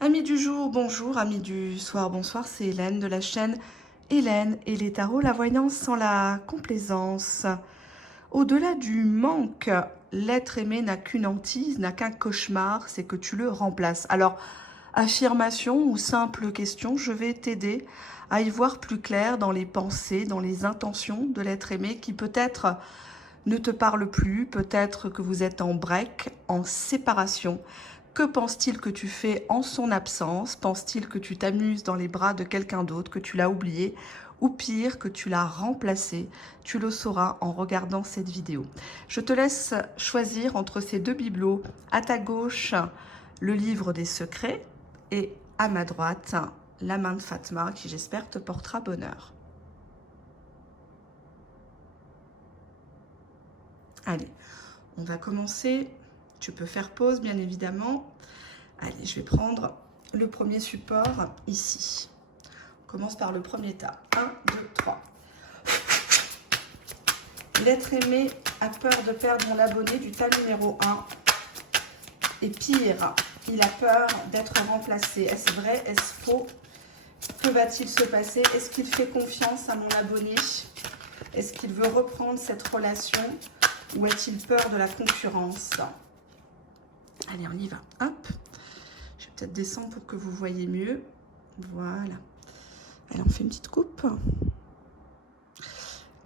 Amis du jour, bonjour, amis du soir, bonsoir, c'est Hélène de la chaîne Hélène et les tarots, la voyance sans la complaisance. Au-delà du manque, l'être aimé n'a qu'une hantise, n'a qu'un cauchemar, c'est que tu le remplaces. Alors, affirmation ou simple question, je vais t'aider à y voir plus clair dans les pensées, dans les intentions de l'être aimé qui peut-être ne te parle plus, peut-être que vous êtes en break, en séparation. Que pense-t-il que tu fais en son absence? Pense-t-il que tu t'amuses dans les bras de quelqu'un d'autre, que tu l'as oublié? Ou pire, que tu l'as remplacé? Tu le sauras en regardant cette vidéo. Je te laisse choisir entre ces deux bibelots. À ta gauche, le livre des secrets et à ma droite, la main de Fatma qui j'espère te portera bonheur. Allez, on va commencer. Tu peux faire pause, bien évidemment. Allez, je vais prendre le premier support ici. On commence par le premier tas. 1, 2, 3. L'être aimé a peur de perdre mon abonné du tas numéro 1. Et pire, il a peur d'être remplacé. Est-ce vrai? Est-ce faux? Que va-t-il se passer? Est-ce qu'il fait confiance à mon abonné? Est-ce qu'il veut reprendre cette relation? Ou a-t-il peur de la concurrence? Allez, on y va. Hop. Je vais peut-être descendre pour que vous voyez mieux. Voilà. Allez, on fait une petite coupe.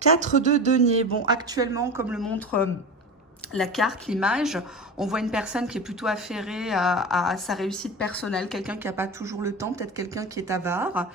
4 de denier. Bon, actuellement, comme le montre la carte, l'image, on voit une personne qui est plutôt affairée à sa réussite personnelle, quelqu'un qui n'a pas toujours le temps, peut-être quelqu'un qui est avare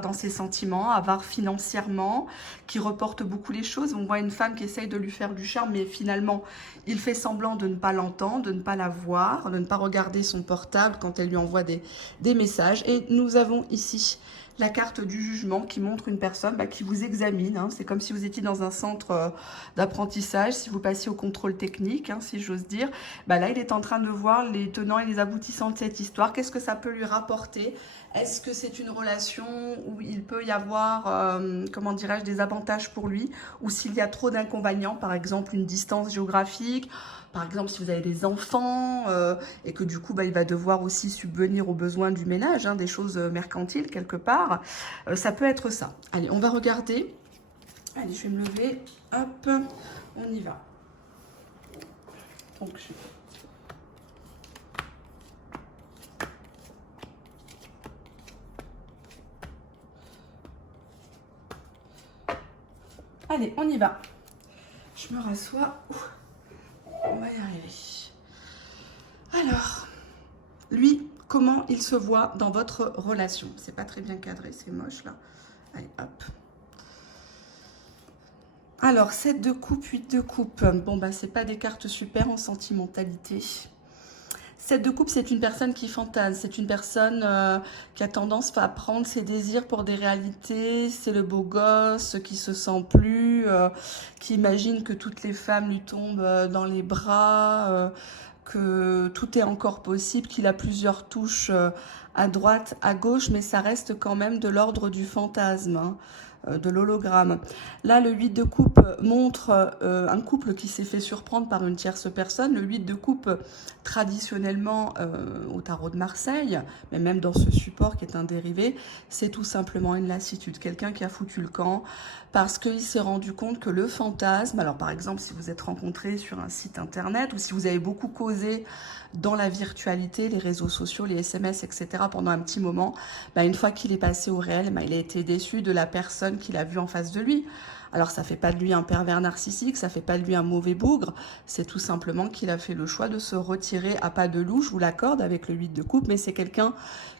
dans ses sentiments, avare financièrement, qui reporte beaucoup les choses. On voit une femme qui essaye de lui faire du charme, mais finalement, il fait semblant de ne pas l'entendre, de ne pas la voir, de ne pas regarder son portable quand elle lui envoie des messages. Et nous avons ici la carte du jugement qui montre une personne qui vous examine. Hein. C'est comme si vous étiez dans un centre d'apprentissage, si vous passiez au contrôle technique, hein, si j'ose dire. Là, il est en train de voir les tenants et les aboutissants de cette histoire. Qu'est-ce que ça peut lui rapporter? Est-ce que c'est une relation où il peut y avoir, comment dirais-je, des avantages pour lui? Ou s'il y a trop d'inconvénients, par exemple une distance géographique, par exemple, si vous avez des enfants et que du coup, il va devoir aussi subvenir aux besoins du ménage, hein, des choses mercantiles quelque part, ça peut être ça. Allez, on va regarder. Allez, je vais me lever. Hop, on y va. Donc, allez, on y va. Je me rassois. On va y arriver. Alors, lui, comment il se voit dans votre relation? C'est pas très bien cadré, c'est moche là. Allez, hop. Alors, 7 de coupe, 8 de coupe. Bon, c'est pas des cartes super en sentimentalité. 7 de coupe, c'est une personne qui fantasme. C'est une personne qui a tendance à prendre ses désirs pour des réalités. C'est le beau gosse qui se sent plus, qui imagine que toutes les femmes lui tombent dans les bras, que tout est encore possible, qu'il a plusieurs touches à droite, à gauche, mais ça reste quand même de l'ordre du fantasme, hein, de l'hologramme. Là, le 8 de coupe montre un couple qui s'est fait surprendre par une tierce personne. Le 8 de coupe, traditionnellement, au tarot de Marseille, mais même dans ce support qui est un dérivé, c'est tout simplement une lassitude. Quelqu'un qui a foutu le camp parce qu'il s'est rendu compte que le fantasme, alors par exemple, si vous êtes rencontrés sur un site internet ou si vous avez beaucoup causé dans la virtualité, les réseaux sociaux, les SMS, etc. pendant un petit moment, une fois qu'il est passé au réel, il a été déçu de la personne qu'il a vue en face de lui. Alors ça fait pas de lui un pervers narcissique, ça fait pas de lui un mauvais bougre, c'est tout simplement qu'il a fait le choix de se retirer à pas de loup, je vous l'accorde avec le 8 de coupe, mais c'est quelqu'un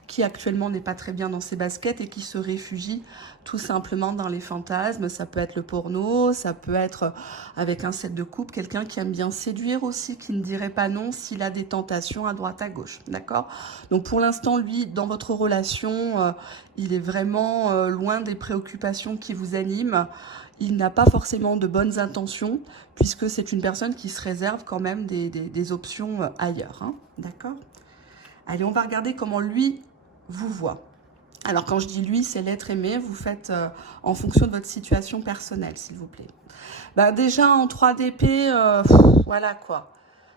qui actuellement n'est pas très bien dans ses baskets et qui se réfugie tout simplement dans les fantasmes. Ça peut être le porno, ça peut être avec un 7 de coupe, quelqu'un qui aime bien séduire aussi, qui ne dirait pas non s'il a des tentations à droite à gauche, d'accord? Donc pour l'instant, lui, dans votre relation, il est vraiment loin des préoccupations qui vous animent. Il n'a pas forcément de bonnes intentions, puisque c'est une personne qui se réserve quand même des options ailleurs, hein, d'accord? Allez, on va regarder comment lui vous voit. Alors, quand je dis lui, c'est l'être aimé. Vous faites en fonction de votre situation personnelle, s'il vous plaît. Déjà, en 3 d'épée, voilà quoi.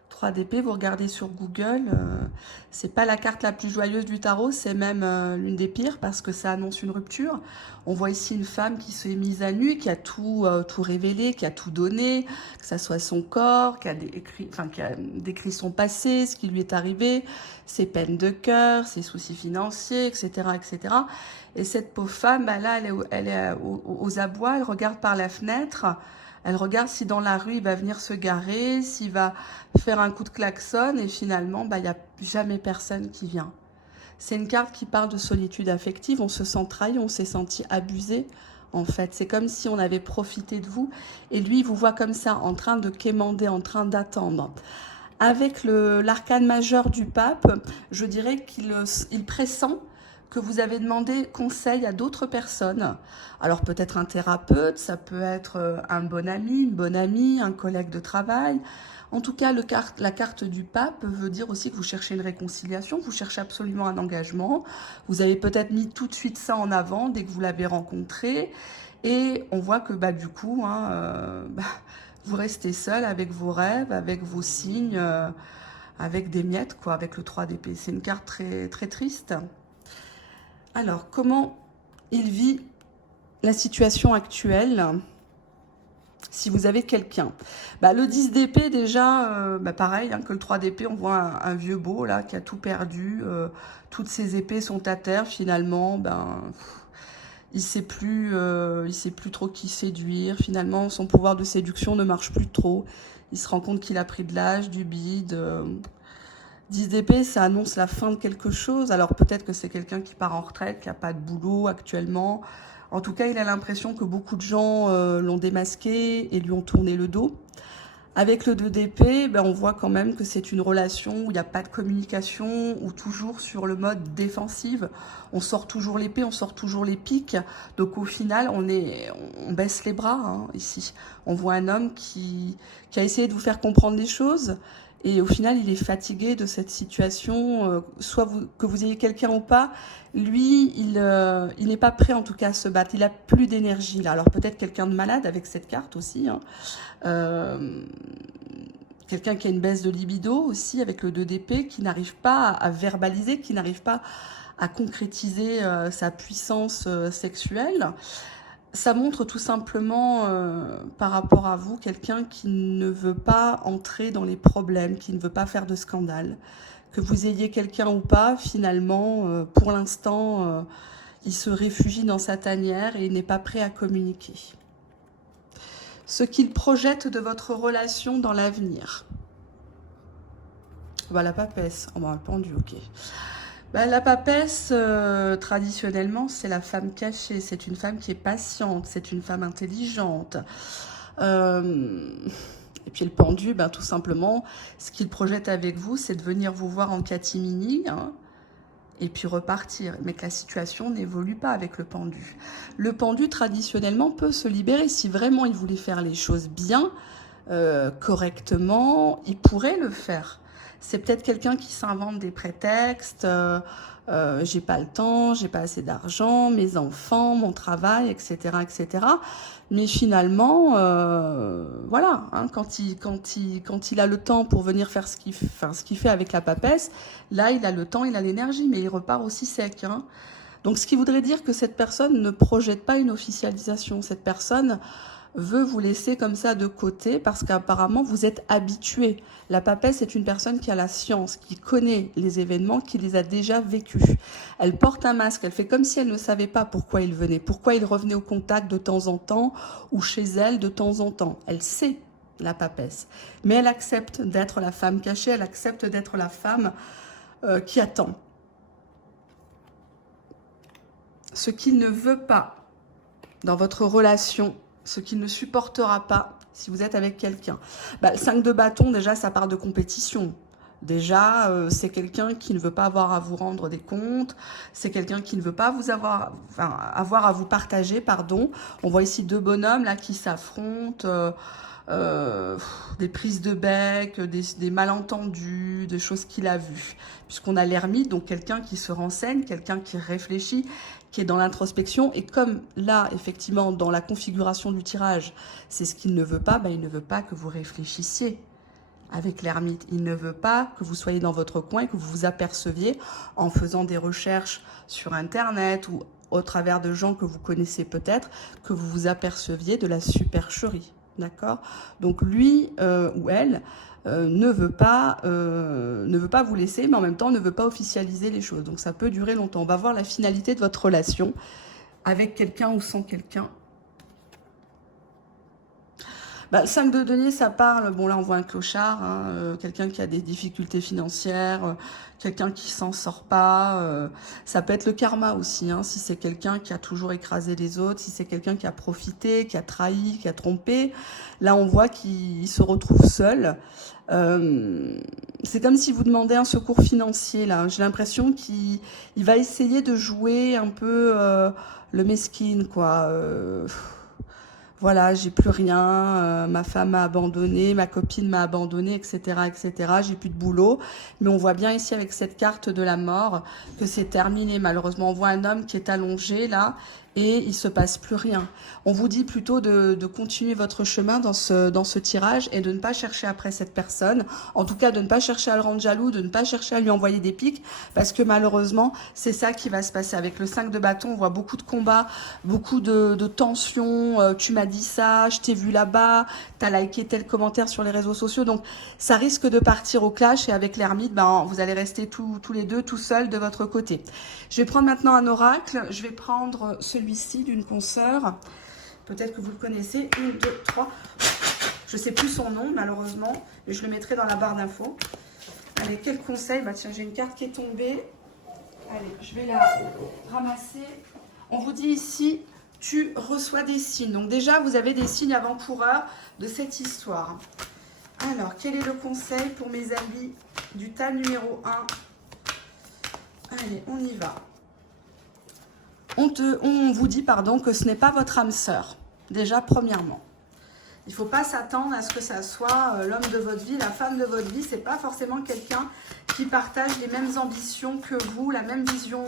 3 d'épée, vous regardez sur Google, c'est pas la carte la plus joyeuse du tarot, c'est même l'une des pires parce que ça annonce une rupture. On voit ici une femme qui s'est mise à nu, qui a tout révélé, qui a tout donné, que ça soit son corps, qui a décrit son passé, ce qui lui est arrivé, ses peines de cœur, ses soucis financiers, etc., etc. Et cette pauvre femme, bah là, elle est aux abois, elle regarde par la fenêtre. Elle regarde si dans la rue, il va venir se garer, s'il va faire un coup de klaxon, et finalement, bah, il n'y a jamais personne qui vient. C'est une carte qui parle de solitude affective, on se sent trahi, on s'est senti abusé, en fait. C'est comme si on avait profité de vous, et lui, il vous voit comme ça, en train de quémander, en train d'attendre. Avec l'arcane majeur du pape, je dirais qu'il pressent que vous avez demandé conseil à d'autres personnes. Alors peut-être un thérapeute, ça peut être un bon ami, une bonne amie, un collègue de travail. En tout cas, la carte du pape veut dire aussi que vous cherchez une réconciliation, vous cherchez absolument un engagement. Vous avez peut-être mis tout de suite ça en avant dès que vous l'avez rencontré. Et on voit que bah, du coup, vous restez seul avec vos rêves, avec vos signes, avec des miettes, quoi, avec le 3 d'épée. C'est une carte très, très triste. Alors, comment il vit la situation actuelle si vous avez quelqu'un? Bah, le 10 d'épée, déjà, pareil que le 3 d'épée, on voit un vieux beau là qui a tout perdu. Toutes ses épées sont à terre, finalement. Il sait plus trop qui séduire. Finalement, son pouvoir de séduction ne marche plus trop. Il se rend compte qu'il a pris de l'âge, du bide. 10 d'épée, ça annonce la fin de quelque chose. Alors peut-être que c'est quelqu'un qui part en retraite, qui n'a pas de boulot actuellement. En tout cas, il a l'impression que beaucoup de gens l'ont démasqué et lui ont tourné le dos. Avec le 2 d'épée, on voit quand même que c'est une relation où il n'y a pas de communication, ou toujours sur le mode défensive. On sort toujours l'épée, on sort toujours les piques. Donc au final, on baisse les bras ici. On voit un homme qui a essayé de vous faire comprendre des choses. Et au final, il est fatigué de cette situation, que vous ayez quelqu'un ou pas. Lui, il n'est pas prêt en tout cas à se battre. Il a plus d'énergie là. Alors peut-être quelqu'un de malade avec cette carte aussi. Quelqu'un qui a une baisse de libido aussi avec le 2 d'épée, qui n'arrive pas à verbaliser, qui n'arrive pas à concrétiser sa puissance sexuelle. Ça montre tout simplement, par rapport à vous, quelqu'un qui ne veut pas entrer dans les problèmes, qui ne veut pas faire de scandale. Que vous ayez quelqu'un ou pas, finalement, pour l'instant, il se réfugie dans sa tanière et il n'est pas prêt à communiquer. Ce qu'il projette de votre relation dans l'avenir. La papesse. Le pendu, ok. La papesse, traditionnellement, c'est la femme cachée. C'est une femme qui est patiente. C'est une femme intelligente. Et puis le pendu, tout simplement, ce qu'il projette avec vous, c'est de venir vous voir en catimini, et puis repartir. Mais que la situation n'évolue pas avec le pendu. Le pendu, traditionnellement, peut se libérer. Si vraiment il voulait faire les choses bien, correctement, il pourrait le faire. C'est peut-être quelqu'un qui s'invente des prétextes, j'ai pas le temps, j'ai pas assez d'argent, mes enfants, mon travail, etc., etc. Mais finalement, voilà, quand il a le temps pour venir faire ce qu'il fait avec la papesse, là, il a le temps, il a l'énergie, mais il repart aussi sec. Donc, ce qui voudrait dire que cette personne ne projette pas une officialisation. Cette personne veut vous laisser comme ça de côté parce qu'apparemment vous êtes habitué. La papesse est une personne qui a la science, qui connaît les événements, qui les a déjà vécus. Elle porte un masque, elle fait comme si elle ne savait pas pourquoi il venait, pourquoi il revenait au contact de temps en temps ou chez elle de temps en temps. Elle sait, la papesse, mais elle accepte d'être la femme cachée, elle accepte d'être la femme qui attend. Ce qu'il ne veut pas dans votre relation, ce qu'il ne supportera pas si vous êtes avec quelqu'un. Le 5 de bâton, déjà, ça part de compétition. Déjà, c'est quelqu'un qui ne veut pas avoir à vous rendre des comptes. C'est quelqu'un qui ne veut pas avoir à vous partager, pardon. On voit ici 2 bonhommes là qui s'affrontent. Des prises de bec, des malentendus, des choses qu'il a vues. Puisqu'on a l'ermite, donc quelqu'un qui se renseigne, quelqu'un qui réfléchit, qui est dans l'introspection. Et comme là, effectivement, dans la configuration du tirage, c'est ce qu'il ne veut pas, il ne veut pas que vous réfléchissiez. avec l'ermite. Il ne veut pas que vous soyez dans votre coin et que vous vous aperceviez en faisant des recherches sur Internet ou au travers de gens que vous connaissez peut-être, que vous vous aperceviez de la supercherie. D'accord? Donc lui ou elle ne veut pas vous laisser, mais en même temps ne veut pas officialiser les choses. Donc ça peut durer longtemps. On va voir la finalité de votre relation avec quelqu'un ou sans quelqu'un. Bah, 5 de denier, ça parle, bon là on voit un clochard, hein, quelqu'un qui a des difficultés financières, quelqu'un qui s'en sort pas, ça peut être le karma aussi, hein, si c'est quelqu'un qui a toujours écrasé les autres, si c'est quelqu'un qui a profité, qui a trahi, qui a trompé, là on voit qu'il se retrouve seul. C'est comme si vous demandez un secours financier là, j'ai l'impression qu'il va essayer de jouer un peu le mesquine quoi. Voilà, j'ai plus rien, ma femme m'a abandonné, ma copine m'a abandonné, etc., etc. J'ai plus de boulot. Mais on voit bien ici avec cette carte de la mort que c'est terminé. Malheureusement, on voit un homme qui est allongé là et il se passe plus rien. On vous dit plutôt de continuer votre chemin dans ce tirage et de ne pas chercher après cette personne. En tout cas, de ne pas chercher à le rendre jaloux, de ne pas chercher à lui envoyer des pics parce que malheureusement, c'est ça qui va se passer. Avec le 5 de bâton, on voit beaucoup de combats, beaucoup de tensions. Tu m'as dit ça, je t'ai vu là-bas, t'as liké tel commentaire sur les réseaux sociaux. Donc, ça risque de partir au clash et avec l'ermite, ben, vous allez rester tous les deux tout seuls de votre côté. Je vais prendre maintenant un oracle. Je vais prendre celui-ci d'une consoeur. Peut-être que vous le connaissez. 1, 2, 3. Je ne sais plus son nom, malheureusement, mais je le mettrai dans la barre d'infos. Allez, quel conseil? Bah tiens, j'ai une carte qui est tombée. Allez, je vais la ramasser. On vous dit ici, tu reçois des signes. Donc déjà, vous avez des signes avant-coureurs de cette histoire. Alors, quel est le conseil pour mes amis du tas numéro 1? Allez, on y va. On vous dit, pardon, que ce n'est pas votre âme sœur. Déjà, premièrement. Il ne faut pas s'attendre à ce que ça soit l'homme de votre vie, la femme de votre vie. Ce n'est pas forcément quelqu'un qui partage les mêmes ambitions que vous, la même vision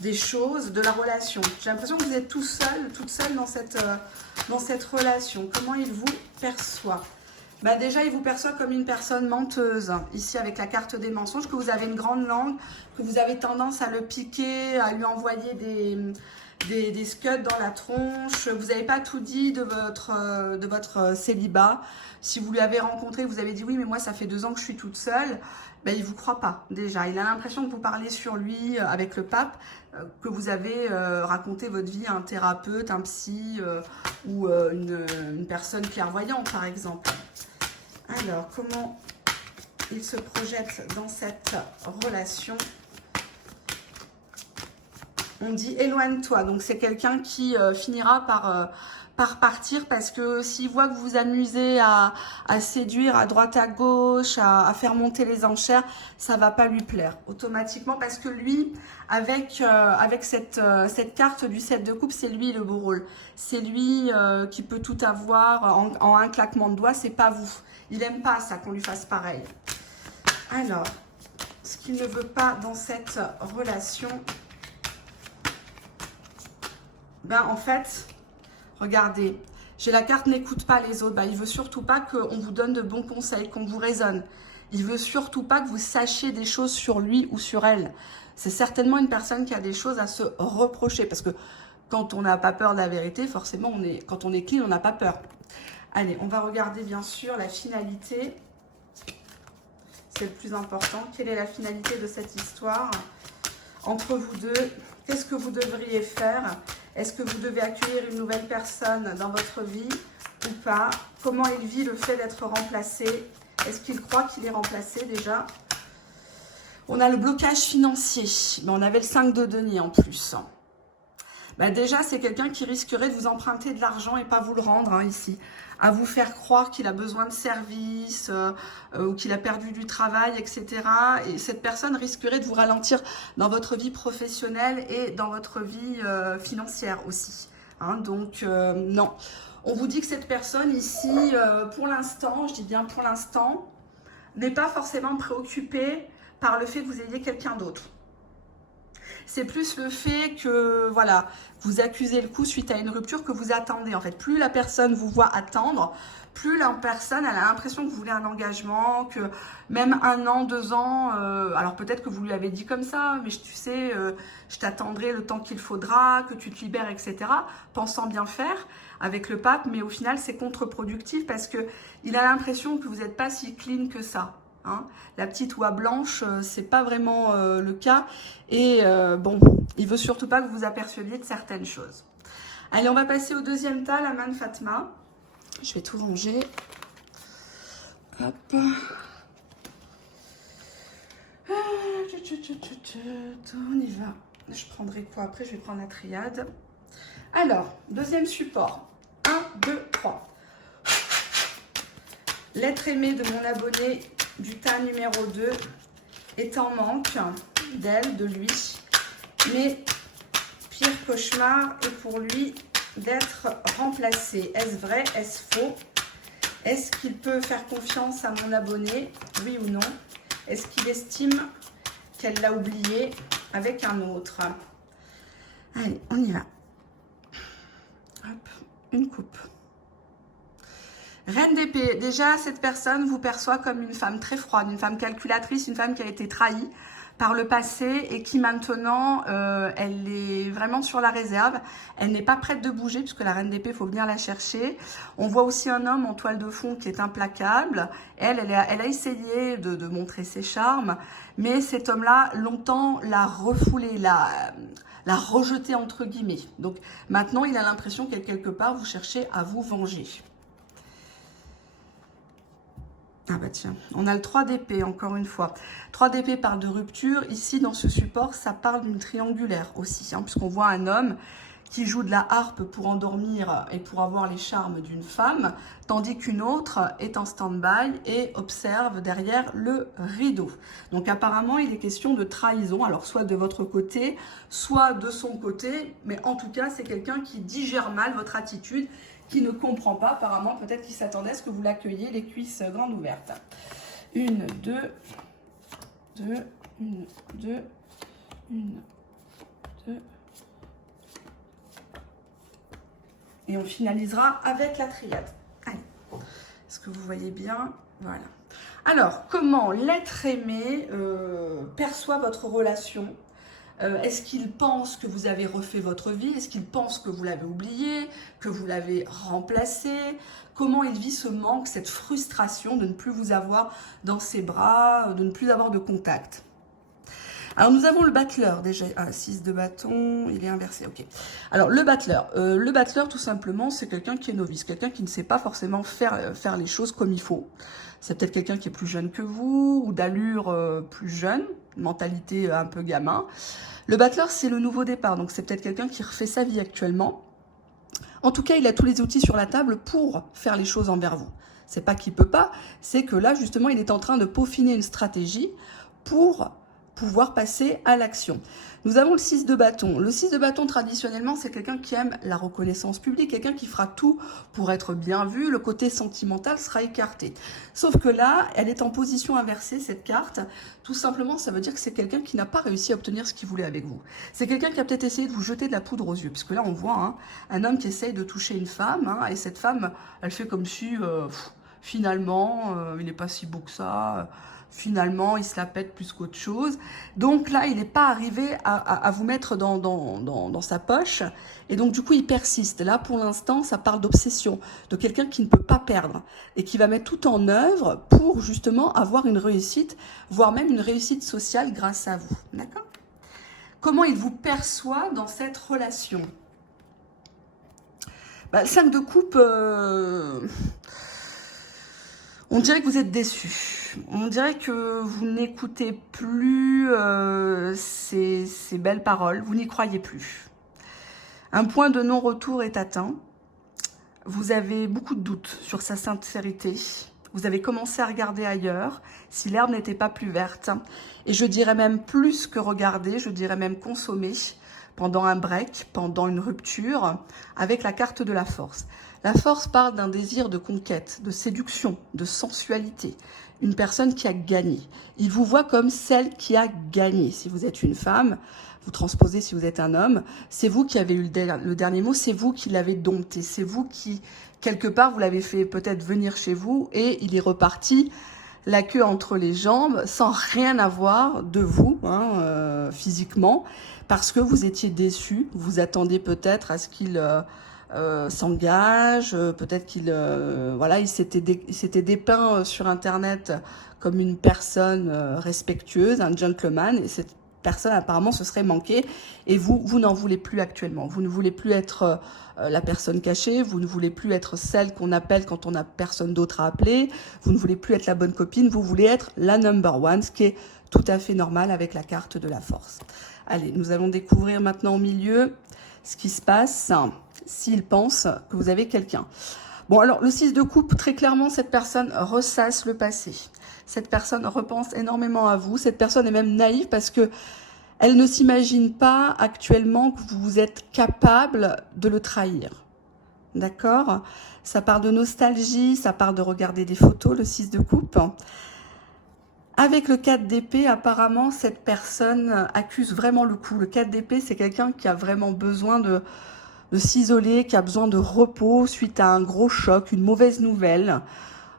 des choses, de la relation. J'ai l'impression que vous êtes tout seul, toute seule dans cette relation. Comment il vous perçoit? Bah déjà, il vous perçoit comme une personne menteuse, ici avec la carte des mensonges, que vous avez une grande langue, que vous avez tendance à le piquer, à lui envoyer des scuds dans la tronche. Vous n'avez pas tout dit de votre célibat. Si vous l'avez rencontré, vous avez dit oui, mais moi ça fait 2 ans que je suis toute seule. Ben, il ne vous croit pas déjà. Il a l'impression que vous parlez sur lui avec le pape, que vous avez raconté votre vie à un thérapeute, un psy ou une personne clairvoyante par exemple. Alors, comment il se projette dans cette relation? On dit éloigne-toi. Donc, c'est quelqu'un qui finira par partir parce que s'il voit que vous vous amusez à séduire à droite à gauche, à faire monter les enchères, ça ne va pas lui plaire automatiquement parce que lui, avec cette carte du 7 de coupe, c'est lui le beau rôle. C'est lui qui peut tout avoir en un claquement de doigts, c'est pas vous. Il n'aime pas ça, qu'on lui fasse pareil. Alors, ce qu'il ne veut pas dans cette relation, ben en fait, regardez, j'ai la carte n'écoute pas les autres. Ben, il ne veut surtout pas qu'on vous donne de bons conseils, qu'on vous raisonne. Il ne veut surtout pas que vous sachiez des choses sur lui ou sur elle. C'est certainement une personne qui a des choses à se reprocher. Parce que quand on n'a pas peur de la vérité, forcément, quand on est clean, on n'a pas peur. Allez, on va regarder bien sûr la finalité. C'est le plus important. Quelle est la finalité de cette histoire entre vous deux? Qu'est-ce que vous devriez faire? Est-ce que vous devez accueillir une nouvelle personne dans votre vie ou pas? Comment il vit le fait d'être remplacé? Est-ce qu'il croit qu'il est remplacé déjà? On a le blocage financier. Mais on avait le 5 de denier en plus. Ben déjà, c'est quelqu'un qui risquerait de vous emprunter de l'argent et pas vous le rendre hein, ici. À vous faire croire qu'il a besoin de services ou qu'il a perdu du travail, etc. Et cette personne risquerait de vous ralentir dans votre vie professionnelle et dans votre vie financière aussi. Hein, donc, non. On vous dit que cette personne ici, pour l'instant, je dis bien pour l'instant, n'est pas forcément préoccupée par le fait que vous ayez quelqu'un d'autre. C'est plus le fait que, voilà, vous accusez le coup suite à une rupture que vous attendez. En fait, plus la personne vous voit attendre, plus la personne elle a l'impression que vous voulez un engagement, que même 1 an, 2 ans, alors peut-être que vous lui avez dit comme ça, mais tu sais, je t'attendrai le temps qu'il faudra, que tu te libères, etc. Pensant bien faire avec le pape, mais au final c'est contre-productif parce que il a l'impression que vous n'êtes pas si clean que ça. Hein. La petite oie blanche, c'est pas vraiment le cas. Et bon, il veut surtout pas que vous vous aperceviez de certaines choses. Allez, on va passer au deuxième tas, la main de Fatma. Je vais tout ranger. Hop. On y va. Je prendrai quoi après? Je vais prendre la triade. Alors, deuxième support. 1, 2, 3. L'être aimé de mon abonné du tas numéro 2 est en manque d'elle, de lui. Mais pire cauchemar est pour lui d'être remplacé. Est-ce vrai? Est-ce faux? Est-ce qu'il peut faire confiance à mon abonné? Oui ou non? Est-ce qu'il estime qu'elle l'a oublié avec un autre? Allez, on y va. Hop, une coupe. Reine d'épée, déjà cette personne vous perçoit comme une femme très froide, une femme calculatrice, une femme qui a été trahie par le passé et qui maintenant, elle est vraiment sur la réserve. Elle n'est pas prête de bouger puisque la reine d'épée, il faut venir la chercher. On voit aussi un homme en toile de fond qui est implacable. Elle a essayé de montrer ses charmes, mais cet homme-là, longtemps, l'a refoulé, l'a rejeté entre guillemets. Donc maintenant, il a l'impression qu'elle, quelque part, vous cherchez à vous venger. Ah bah tiens, on a le 3 d'épée, encore une fois. 3 d'épée parle de rupture. Ici, dans ce support, ça parle d'une triangulaire aussi, hein, puisqu'on voit un homme qui joue de la harpe pour endormir et pour avoir les charmes d'une femme, tandis qu'une autre est en stand-by et observe derrière le rideau. Donc apparemment, il est question de trahison, alors soit de votre côté, soit de son côté, mais en tout cas, c'est quelqu'un qui digère mal votre attitude, qui ne comprend pas, apparemment, peut-être qu'il s'attendait à ce que vous l'accueilliez les cuisses grandes ouvertes. 1, 2, 2, 1, 2, 1, 2. Et on finalisera avec la triade. Allez, est-ce que vous voyez bien? Voilà. Alors, comment l'être aimé perçoit votre relation? Est-ce qu'il pense que vous avez refait votre vie? Est-ce qu'il pense que vous l'avez oublié, que vous l'avez remplacé? Comment il vit ce manque, cette frustration de ne plus vous avoir dans ses bras, de ne plus avoir de contact? Alors, nous avons le battleur, déjà, 6 de bâton, il est inversé, ok. Alors, le battleur, tout simplement, c'est quelqu'un qui est novice, quelqu'un qui ne sait pas forcément faire les choses comme il faut. C'est peut-être quelqu'un qui est plus jeune que vous, ou d'allure plus jeune, mentalité un peu gamin. Le battleur, c'est le nouveau départ, donc c'est peut-être quelqu'un qui refait sa vie actuellement. En tout cas, il a tous les outils sur la table pour faire les choses envers vous. C'est pas qu'il peut pas, c'est que là, justement, il est en train de peaufiner une stratégie pour pouvoir passer à l'action. Nous avons le 6 de bâton. Le 6 de bâton, traditionnellement, c'est quelqu'un qui aime la reconnaissance publique, quelqu'un qui fera tout pour être bien vu. Le côté sentimental sera écarté. Sauf que là, elle est en position inversée, cette carte. Tout simplement, ça veut dire que c'est quelqu'un qui n'a pas réussi à obtenir ce qu'il voulait avec vous. C'est quelqu'un qui a peut-être essayé de vous jeter de la poudre aux yeux. Puisque là, on voit un homme qui essaye de toucher une femme. Et cette femme, elle fait comme si, finalement, il n'est pas si beau que ça. Finalement, il se la pète plus qu'autre chose. Donc là, il n'est pas arrivé à vous mettre dans sa poche. Et donc, du coup, il persiste. Là, pour l'instant, ça parle d'obsession, de quelqu'un qui ne peut pas perdre et qui va mettre tout en œuvre pour justement avoir une réussite, voire même une réussite sociale grâce à vous. D'accord? Comment il vous perçoit dans cette relation? Le 5 de coupe... on dirait que vous êtes déçu. On dirait que vous n'écoutez plus ces belles paroles. Vous n'y croyez plus. Un point de non-retour est atteint. Vous avez beaucoup de doutes sur sa sincérité. Vous avez commencé à regarder ailleurs, si l'herbe n'était pas plus verte. Et je dirais même plus que regarder, je dirais même consommer pendant un break, pendant une rupture, avec la carte de la force. La force parle d'un désir de conquête, de séduction, de sensualité. Une personne qui a gagné. Il vous voit comme celle qui a gagné. Si vous êtes une femme, vous transposez si vous êtes un homme, c'est vous qui avez eu le dernier mot, c'est vous qui l'avez dompté, c'est vous qui, quelque part, vous l'avez fait peut-être venir chez vous et il est reparti la queue entre les jambes sans rien avoir de vous, hein, physiquement, parce que vous étiez déçu, vous attendiez peut-être à ce qu'il s'engage, peut-être qu'il voilà, il s'était dépeint sur Internet comme une personne respectueuse, un gentleman, et cette personne apparemment se serait manquée, et vous n'en voulez plus actuellement. Vous ne voulez plus être la personne cachée, vous ne voulez plus être celle qu'on appelle quand on n'a personne d'autre à appeler, vous ne voulez plus être la bonne copine, vous voulez être la number one, ce qui est tout à fait normal avec la carte de la force. Allez, nous allons découvrir maintenant au milieu ce qui se passe s'il pense que vous avez quelqu'un. Bon, alors, le 6 de coupe, très clairement, cette personne ressasse le passé. Cette personne repense énormément à vous. Cette personne est même naïve parce que elle ne s'imagine pas actuellement que vous êtes capable de le trahir. D'accord? Ça part de nostalgie, ça part de regarder des photos, le 6 de coupe. Avec le 4 d'épée, apparemment, cette personne accuse vraiment le coup. Le 4 d'épée, c'est quelqu'un qui a vraiment besoin de s'isoler, qui a besoin de repos suite à un gros choc, une mauvaise nouvelle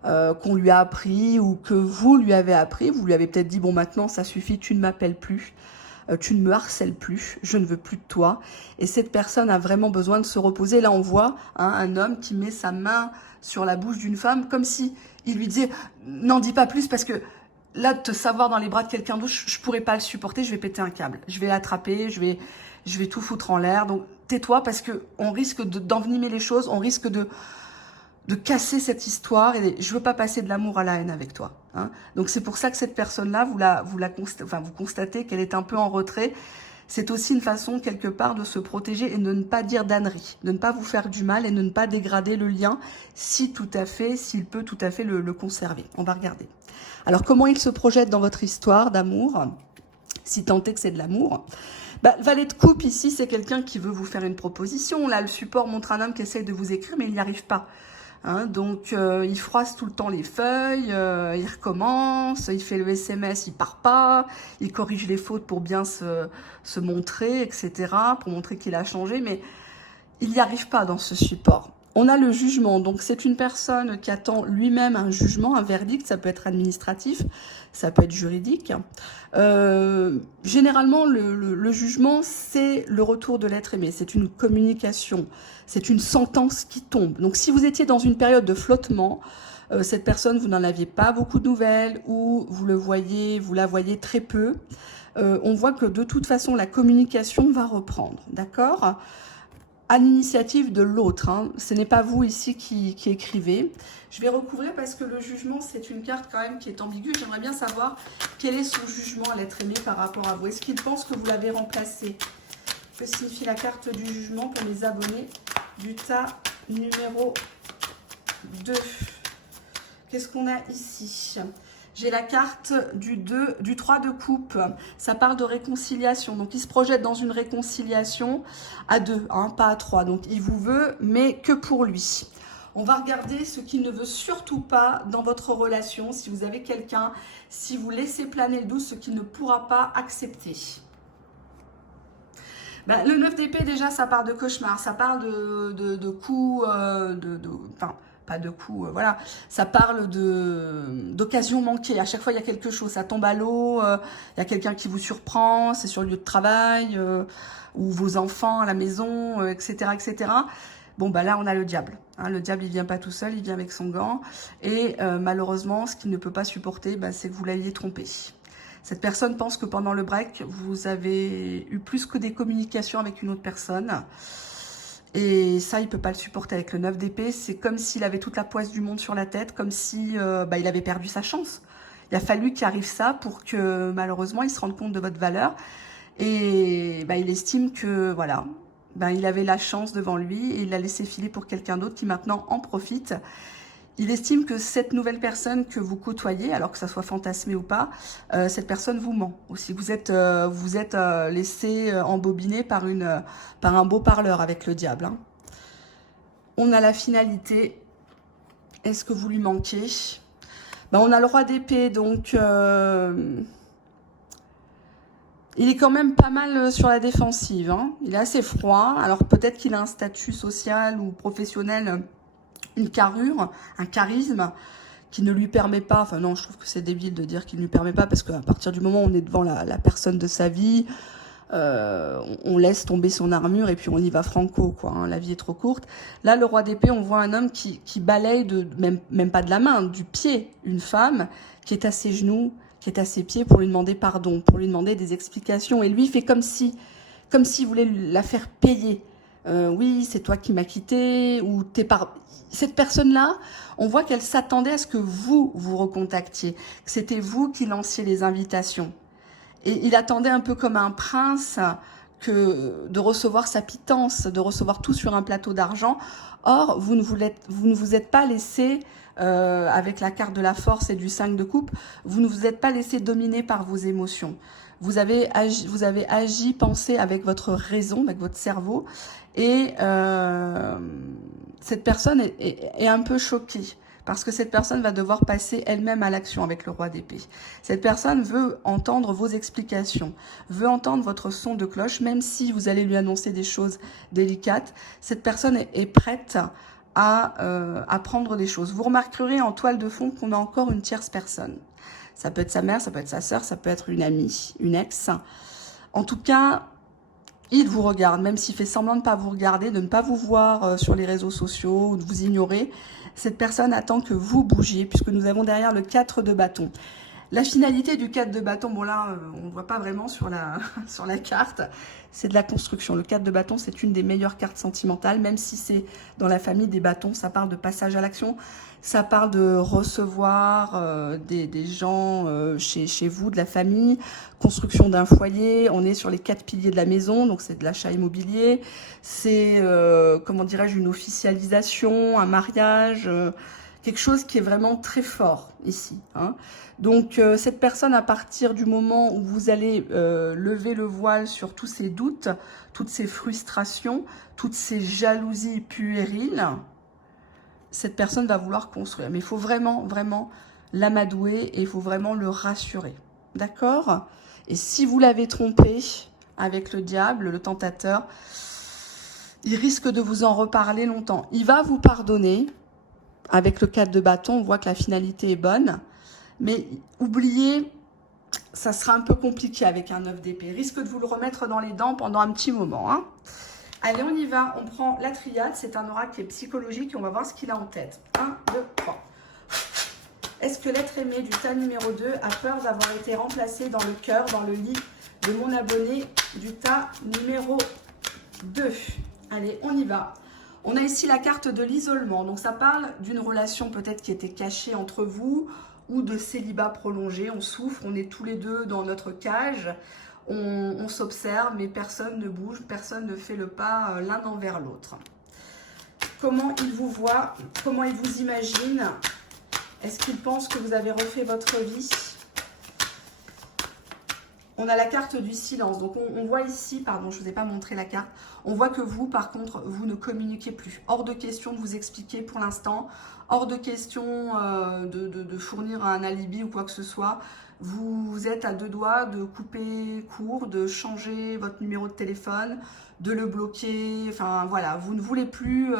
qu'on lui a appris ou que vous lui avez appris. Vous lui avez peut-être dit, bon, maintenant, ça suffit, tu ne m'appelles plus, tu ne me harcèles plus, je ne veux plus de toi. Et cette personne a vraiment besoin de se reposer. Là, on voit un homme qui met sa main sur la bouche d'une femme comme si il lui disait, n'en dis pas plus parce que là, de te savoir dans les bras de quelqu'un d'autre, je pourrais pas le supporter, je vais péter un câble. Je vais l'attraper, je vais tout foutre en l'air. Donc, tais-toi parce que on risque d'envenimer les choses, on risque de casser cette histoire et je veux pas passer de l'amour à la haine avec toi. Hein. Donc, c'est pour ça que cette personne-là, vous constatez qu'elle est un peu en retrait. C'est aussi une façon, quelque part, de se protéger et de ne pas dire d'ânerie, de ne pas vous faire du mal et de ne pas dégrader le lien s'il peut tout à fait le conserver. On va regarder. Alors, comment il se projette dans votre histoire d'amour, si tant est que c'est de l'amour? Valet de coupe, ici, c'est quelqu'un qui veut vous faire une proposition. Là, le support montre un homme qui essaie de vous écrire, mais il n'y arrive pas. Hein, donc, il froisse tout le temps les feuilles, il recommence, il fait le SMS, il part pas, il corrige les fautes pour bien se montrer, etc., pour montrer qu'il a changé, mais il n'y arrive pas dans ce support. On a le jugement, donc c'est une personne qui attend lui-même un jugement, un verdict, ça peut être administratif, ça peut être juridique. Généralement, le jugement, c'est le retour de l'être aimé, c'est une communication, c'est une sentence qui tombe. Donc si vous étiez dans une période de flottement, cette personne, vous n'en aviez pas beaucoup de nouvelles, ou vous la voyez très peu, on voit que de toute façon, la communication va reprendre, d'accord ? À l'initiative de l'autre. Hein. Ce n'est pas vous ici qui écrivez. Je vais recouvrir parce que le jugement, c'est une carte quand même qui est ambiguë. J'aimerais bien savoir quel est son jugement à l'être aimé par rapport à vous. Est-ce qu'il pense que vous l'avez remplacé? Que signifie la carte du jugement pour les abonnés du tas numéro 2? Qu'est-ce qu'on a ici? J'ai la carte du 3 de coupe. Ça parle de réconciliation. Donc, il se projette dans une réconciliation à 2, hein, pas à 3. Donc, il vous veut, mais que pour lui. On va regarder ce qu'il ne veut surtout pas dans votre relation. Si vous avez quelqu'un, si vous laissez planer le doute, ce qu'il ne pourra pas accepter. Le 9 d'épée, déjà, ça parle de cauchemar. Ça parle de coups, enfin, pas de coups, voilà. Ça parle d'occasions manquées. À chaque fois, il y a quelque chose. Ça tombe à l'eau, il y a quelqu'un qui vous surprend, c'est sur le lieu de travail, ou vos enfants à la maison, etc., etc. Bon, là, on a le diable. Hein, le diable, il vient pas tout seul, il vient avec son gant. Et malheureusement, ce qu'il ne peut pas supporter, c'est que vous l'ayez trompé. Cette personne pense que pendant le break, vous avez eu plus que des communications avec une autre personne. Et ça, il ne peut pas le supporter avec le 9 d'épée. C'est comme s'il avait toute la poisse du monde sur la tête, comme si il avait perdu sa chance. Il a fallu qu'il arrive ça pour que, malheureusement, il se rende compte de votre valeur. Et il estime que, voilà, il avait la chance devant lui et il l'a laissé filer pour quelqu'un d'autre qui maintenant en profite. Il estime que cette nouvelle personne que vous côtoyez, alors que ça soit fantasmé ou pas, cette personne vous ment aussi. Vous êtes laissé embobiner par un beau parleur avec le diable. Hein. On a la finalité. Est-ce que vous lui manquez? On a le roi d'épée, donc Il est quand même pas mal sur la défensive, hein. Il est assez froid. Alors peut-être qu'il a un statut social ou professionnel, une carrure, un charisme qui ne lui permet pas, enfin non, je trouve que c'est débile de dire qu'il ne lui permet pas, parce qu'à partir du moment où on est devant la personne de sa vie, on laisse tomber son armure et puis on y va franco, quoi, hein, la vie est trop courte. Là, le roi d'épée, on voit un homme qui balaye, même pas de la main, du pied, une femme qui est à ses genoux, qui est à ses pieds pour lui demander pardon, pour lui demander des explications. Et lui, il fait comme s'il voulait la faire payer. Oui, c'est toi qui m'as quitté, ou Cette personne-là, on voit qu'elle s'attendait à ce que vous recontactiez, que c'était vous qui lanciez les invitations. Et il attendait un peu comme un prince de recevoir sa pitance, de recevoir tout sur un plateau d'argent. Or, vous ne vous êtes pas laissé, avec la carte de la force et du 5 de coupe, vous ne vous êtes pas laissé dominer par vos émotions. Vous avez agi, pensé avec votre raison, avec votre cerveau. Et cette personne est un peu choquée, parce que cette personne va devoir passer elle-même à l'action avec le roi d'épée. Cette personne veut entendre vos explications, veut entendre votre son de cloche, même si vous allez lui annoncer des choses délicates. Cette personne est prête à prendre des choses. Vous remarquerez en toile de fond qu'on a encore une tierce personne. Ça peut être sa mère, ça peut être sa sœur, ça peut être une amie, une ex. En tout cas, il vous regarde, même s'il fait semblant de ne pas vous regarder, de ne pas vous voir sur les réseaux sociaux ou de vous ignorer. Cette personne attend que vous bougiez, puisque nous avons derrière le 4 de bâton. La finalité du 4 de bâton, bon là, on ne voit pas vraiment sur la carte, c'est de la construction. Le 4 de bâton, c'est une des meilleures cartes sentimentales, même si c'est dans la famille des bâtons, ça parle de passage à l'action, ça parle de recevoir des gens chez vous, de la famille, construction d'un foyer, on est sur les 4 piliers de la maison, donc c'est de l'achat immobilier, c'est, comment dirais-je, une officialisation, un mariage, quelque chose qui est vraiment très fort ici, hein. Donc cette personne, à partir du moment où vous allez lever le voile sur tous ces doutes, toutes ces frustrations, toutes ces jalousies puériles, cette personne va vouloir construire. Mais il faut vraiment, vraiment l'amadouer et il faut vraiment le rassurer. D'accord? Et si vous l'avez trompé avec le diable, le tentateur, il risque de vous en reparler longtemps. Il va vous pardonner. Avec le 4 de bâton, on voit que la finalité est bonne. Mais oubliez, ça sera un peu compliqué avec un 9 d'épée. Risque de vous le remettre dans les dents pendant un petit moment, hein. Allez, on y va. On prend la triade. C'est un oracle qui est psychologique et on va voir ce qu'il a en tête. 1, 2, 3. Est-ce que l'être aimé du tas numéro 2 a peur d'avoir été remplacé dans le cœur, dans le lit de mon abonné du tas numéro 2? Allez, on y va. On a ici la carte de l'isolement. Donc, ça parle d'une relation peut-être qui était cachée entre vous ou de célibat prolongé. On souffre, on est tous les deux dans notre cage. On s'observe, mais personne ne bouge, personne ne fait le pas l'un envers l'autre. Comment il vous voit? Comment il vous imagine? Est-ce qu'il pense que vous avez refait votre vie? On a la carte du silence. Donc, on voit ici, pardon, je ne vous ai pas montré la carte. On voit que vous, par contre, vous ne communiquez plus. Hors de question de vous expliquer pour l'instant. Hors de question de fournir un alibi ou quoi que ce soit. Vous êtes à deux doigts de couper court, de changer votre numéro de téléphone, de le bloquer. Enfin, voilà, vous ne voulez plus,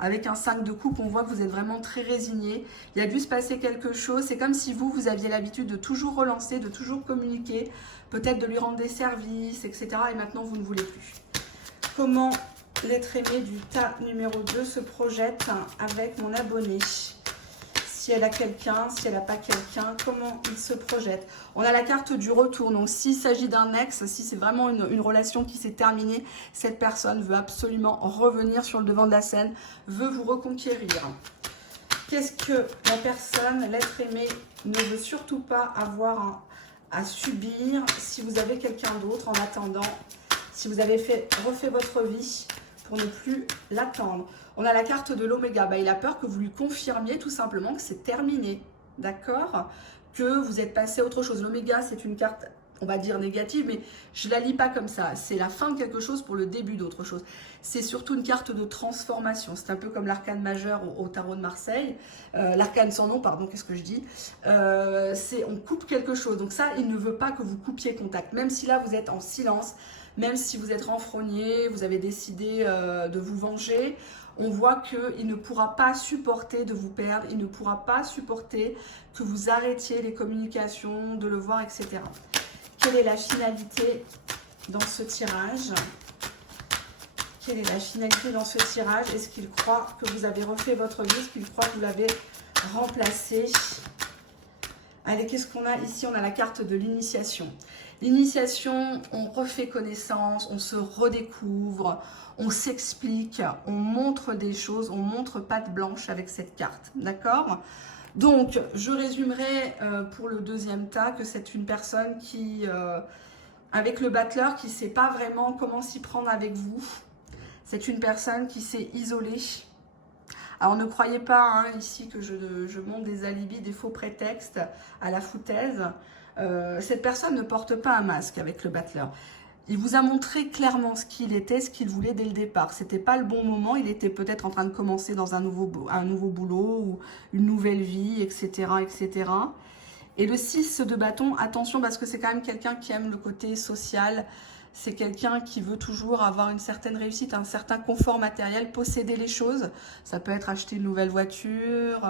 avec un 5 de coupe, on voit que vous êtes vraiment très résigné. Il y a dû se passer quelque chose. C'est comme si vous aviez l'habitude de toujours relancer, de toujours communiquer, peut-être de lui rendre des services, etc. Et maintenant, vous ne voulez plus. Comment l'être aimé du tas numéro 2 se projette avec mon abonné? Si elle a quelqu'un, si elle n'a pas quelqu'un, comment il se projette? On a la carte du retour. Donc, s'il s'agit d'un ex, si c'est vraiment une relation qui s'est terminée, cette personne veut absolument revenir sur le devant de la scène, veut vous reconquérir. Qu'est-ce que la personne, l'être aimé, ne veut surtout pas avoir à subir si vous avez quelqu'un d'autre en attendant, si vous avez refait votre vie pour ne plus l'attendre? On a la carte de l'oméga. Il a peur que vous lui confirmiez tout simplement que c'est terminé. D'accord? Que vous êtes passé à autre chose. L'oméga, c'est une carte on va dire négative, mais je ne la lis pas comme ça. C'est la fin de quelque chose pour le début d'autre chose. C'est surtout une carte de transformation. C'est un peu comme l'arcane majeur au tarot de Marseille. L'arcane sans nom, pardon, qu'est-ce que je dis, on coupe quelque chose. Donc ça, il ne veut pas que vous coupiez contact. Même si là, vous êtes en silence, même si vous êtes renfrogné, vous avez décidé de vous venger, on voit qu'il ne pourra pas supporter de vous perdre, il ne pourra pas supporter que vous arrêtiez les communications, de le voir, etc. Quelle est la finalité dans ce tirage? Quelle est la finalité dans ce tirage? Est-ce qu'il croit que vous avez refait votre vie? Est-ce qu'il croit que vous l'avez remplacé? Allez, qu'est-ce qu'on a ici? On a la carte de l'initiation. L'initiation, on refait connaissance, on se redécouvre, on s'explique, on montre des choses, on montre patte blanche avec cette carte, d'accord? Donc, je résumerai pour le deuxième tas que c'est une personne qui, avec le battleur, qui ne sait pas vraiment comment s'y prendre avec vous. C'est une personne qui s'est isolée. Alors, ne croyez pas hein, ici que je montre des alibis, des faux prétextes à la foutaise. Cette personne ne porte pas un masque avec le battleur. Il vous a montré clairement ce qu'il était, ce qu'il voulait dès le départ. C'était pas le bon moment. Il était peut-être en train de commencer dans un nouveau boulot ou une nouvelle vie, etc., etc. Et le 6 de bâton, attention parce que c'est quand même quelqu'un qui aime le côté social. C'est quelqu'un qui veut toujours avoir une certaine réussite, un certain confort matériel, posséder les choses. Ça peut être acheter une nouvelle voiture,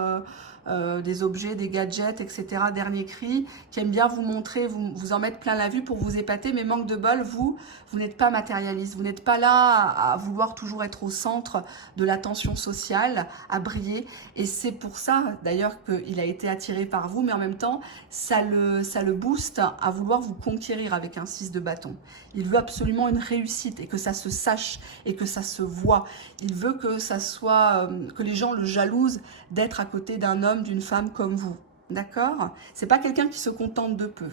des objets, des gadgets, etc. Dernier cri, qui aime bien vous montrer, vous en mettre plein la vue pour vous épater. Mais manque de bol, vous n'êtes pas matérialiste. Vous n'êtes pas là à vouloir toujours être au centre de l'attention sociale, à briller. Et c'est pour ça, d'ailleurs, qu'il a été attiré par vous. Mais en même temps, ça le booste à vouloir vous conquérir avec un 6 de bâton. Il veut absolument une réussite et que ça se sache et que ça se voit. Il veut que ça soit, que les gens le jalousent d'être à côté d'un homme, d'une femme comme vous. D'accord? C'est pas quelqu'un qui se contente de peu.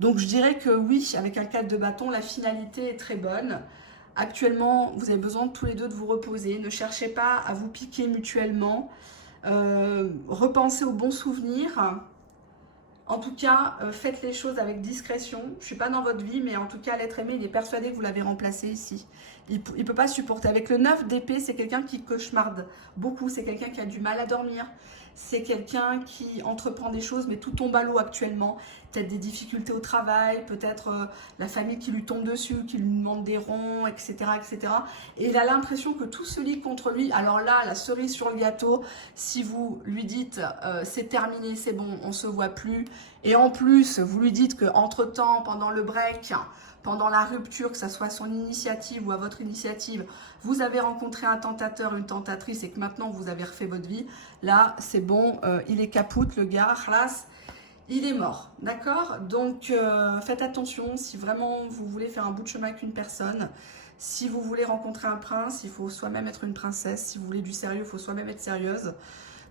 Donc je dirais que oui, avec un 4 de bâton, la finalité est très bonne. Actuellement, vous avez besoin de tous les deux de vous reposer. Ne cherchez pas à vous piquer mutuellement. Repensez aux bons souvenirs. En tout cas, faites les choses avec discrétion. Je ne suis pas dans votre vie, mais en tout cas, l'être aimé, il est persuadé que vous l'avez remplacé ici. Il ne peut pas supporter. Avec le 9 d'épée, c'est quelqu'un qui cauchemarde beaucoup. C'est quelqu'un qui a du mal à dormir. C'est quelqu'un qui entreprend des choses, mais tout tombe à l'eau actuellement. Peut-être des difficultés au travail, peut-être la famille qui lui tombe dessus, qui lui demande des ronds, etc., etc. Et il a l'impression que tout se lie contre lui. Alors là, la cerise sur le gâteau, si vous lui dites c'est terminé, c'est bon, on ne se voit plus. Et en plus, vous lui dites qu'entre-temps, pendant le break, pendant la rupture, que ce soit son initiative ou à votre initiative, vous avez rencontré un tentateur, une tentatrice et que maintenant vous avez refait votre vie, là c'est bon, il est capoute le gars, khlas, il est mort, d'accord? Donc faites attention, si vraiment vous voulez faire un bout de chemin avec une personne, si vous voulez rencontrer un prince, il faut soi-même être une princesse, si vous voulez du sérieux, il faut soi-même être sérieuse.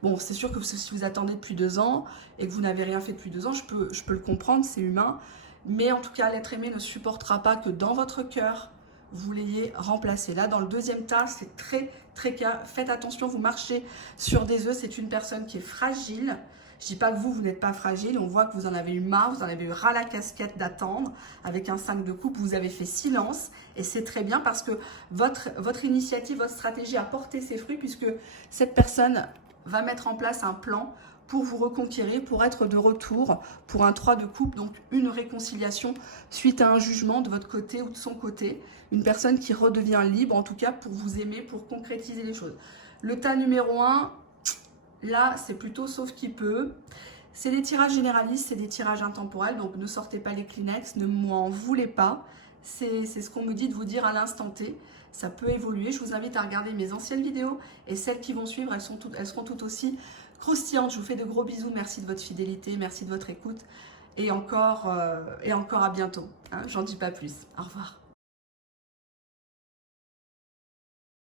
Bon, c'est sûr que si vous attendez depuis 2 ans et que vous n'avez rien fait depuis 2 ans, je peux le comprendre, c'est humain. Mais en tout cas, l'être aimé ne supportera pas que dans votre cœur, vous l'ayez remplacé. Là, dans le deuxième tas, c'est très, très clair. Faites attention, vous marchez sur des œufs. C'est une personne qui est fragile. Je ne dis pas que vous n'êtes pas fragile. On voit que vous en avez eu marre, vous en avez eu ras la casquette d'attendre. Avec un 5 de coupe, vous avez fait silence. Et c'est très bien parce que votre initiative, votre stratégie a porté ses fruits puisque cette personne va mettre en place un plan pour vous reconquérir, pour être de retour, pour un 3 de coupe, donc une réconciliation suite à un jugement de votre côté ou de son côté. Une personne qui redevient libre, en tout cas pour vous aimer, pour concrétiser les choses. Le tas numéro 1, là, c'est plutôt sauf qui peut. C'est des tirages généralistes, c'est des tirages intemporels, donc ne sortez pas les Kleenex, ne m'en voulez pas. C'est ce qu'on me dit de vous dire à l'instant T. Ça peut évoluer. Je vous invite à regarder mes anciennes vidéos et celles qui vont suivre, elles seront toutes aussi croustillantes. Je vous fais de gros bisous. Merci de votre fidélité, merci de votre écoute et encore à bientôt. Hein, j'en dis pas plus. Au revoir.